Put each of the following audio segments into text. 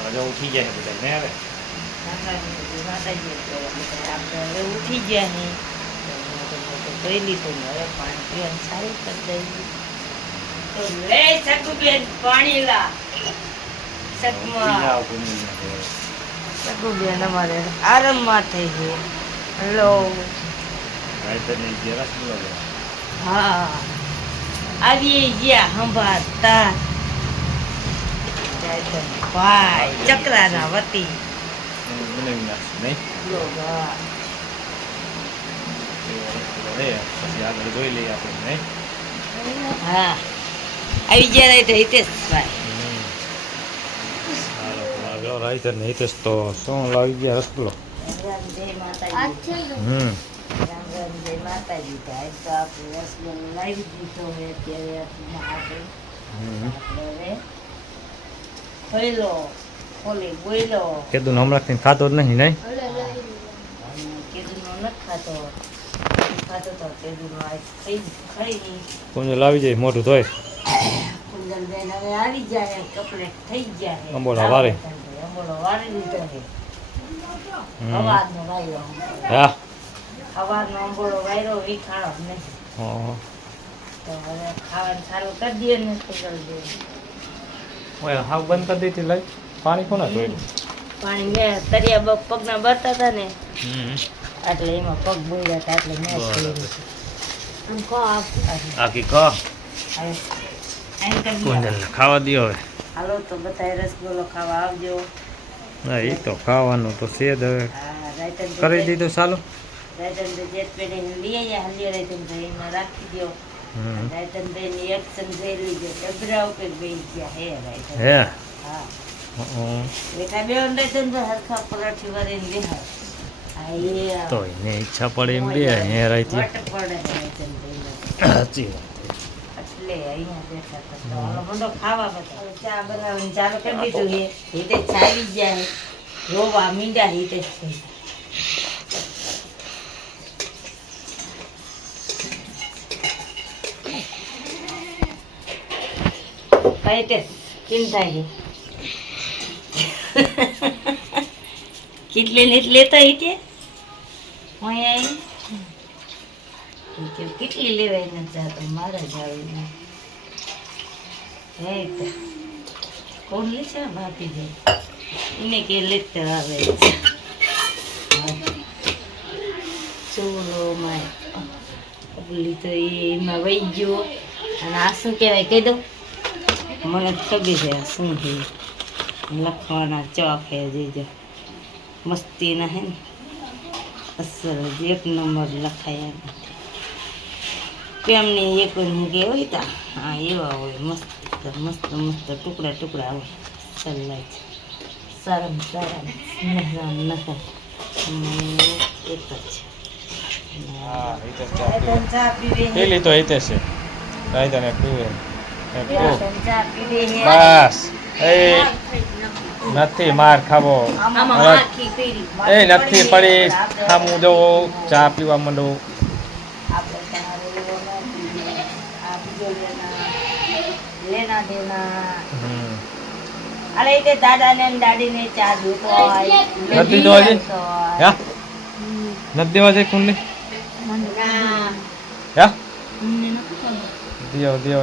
હવે ઉઠી જાય ને બધા ને હવે ઉઠી ગયા ને મોટું મોટું કરી લીધું હવે પાણી પીવાનું સારું કરી દઈએ તો લે સગુબેન પાણી લા સગમાં પીઝા ઊભી નહીં કરે. સગુબેન અમારે આરામમાં થઈ ગઈ હેલો. હા આવીએ ગયા સંભાળતા લઈએ આપણે, નહીં? હા. આવી ગયા તો હિતેશભાઈ. આગળ રાઈતરને હિતેશ તો શું લાવી ગયા રસગુલ્લો હમ માતાજી. તો તો આપણે રસગુલ્લો લાવી દીધો હોય અત્યારે આપણે આપણે ખોઈલો ખોલી બોઈલો કીધું ને ખાતો જ નહીં નહીં? નહીં. લાવી જાય મોઢું ધોય. હવે આવી જાય કપડે થઈ ગયા છે. વારે. અંબોળો વારી લીધો છે વાયરો હા. અવાજનો અંબોળો વાયરો એ ખાણો નહીં. તો હવે ખાવાનું સારું કરી દઈએ ને જલ્દી. ઓય હાવ બંધ કરી દીધી લઈ. પાણી કોના જોયું? પાણી મેં તરિયા પગના બરતા હતા ને. હમ. એટલે એમાં પગ બોલ્યા હતા એટલે મેં આમ આમ. આખી. કુંજલને ખાવા દો હવે. હાલો તો બધાય રસગુલ્લો ખાવા આવજો. ના એ તો ખાવાનું તો છે જ હવે. કરી જે- દીધું ચાલુ. રાજન તો જેત પેઢી લઈ આવ્યા હલ્દી રાયતન ભાઈ એમાં રાખી દો હે તો એને ઈચ્છા પડે એમ બે હે રાઈતી. સાચી વાત. ચાલુ કરી દીધું રોવા મીંડા હિતે કઈ તે ચિંતા છે કેટલે લીટ લેતા હિતે અહીંયા કેટલી લેવાય ને જાતો મારા જ આવી હે કોણ લે છે ભાપી દે એને કે લેતા આવે છે ચોલો માય ઓલી તો એમાં વહી ગયો અને આ શું કહેવાય કહી દઉં મને તબી છે શું છે? લખવાના ચોક હે જીજો મસ્તી ના હે ને. અસર એક નંબર લખાય કેમની એક હું કે હોય તા હા એવા હોય મસ્ત મસ્ત મસ્ત ટુકડા ટુકડા હોય. સલ્લાય છે સરમ સરમ નહરામ નહર એક જ. પીવે. પેલી તો હિતેશ છે. રાઈતાને પીવે. એ પીવો. રાયતન ચા પીવે હે. બસ એ નથી માર ખાવો આમાં હવે- માખી કરી. એ નથી પડી આપણે- ખામું જવો ચા પીવા માંડો આપણે તમારે એવો ન પીએ. આ બીજો લેના લેના દેના હમ. અરે તે દાદા ને દાદી ને ચા દૂધ હોય નથી તો હજી? હા નથી દેવા છે કુંડલી ના હા દિયો દિયો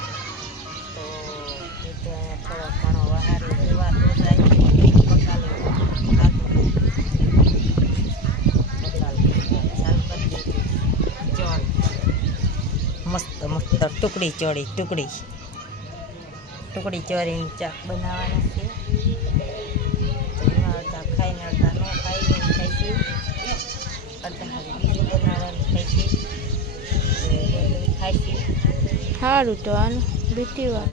નહીં થોડો ઘણો વહારો જેવા રાખી પકાલો મસ્ત મસ્ત, ટુકડી ચોળી, ટુકડી. ટુકડી ચોરીને ચાક બનાવવાના છે. અડધા ખાઈને અડધા ન ખાઈ ખાય છે. અડધા બીજું બનાવવાનું ખાય છે. ખાય છે. સારું તો આનું બીટી વાર.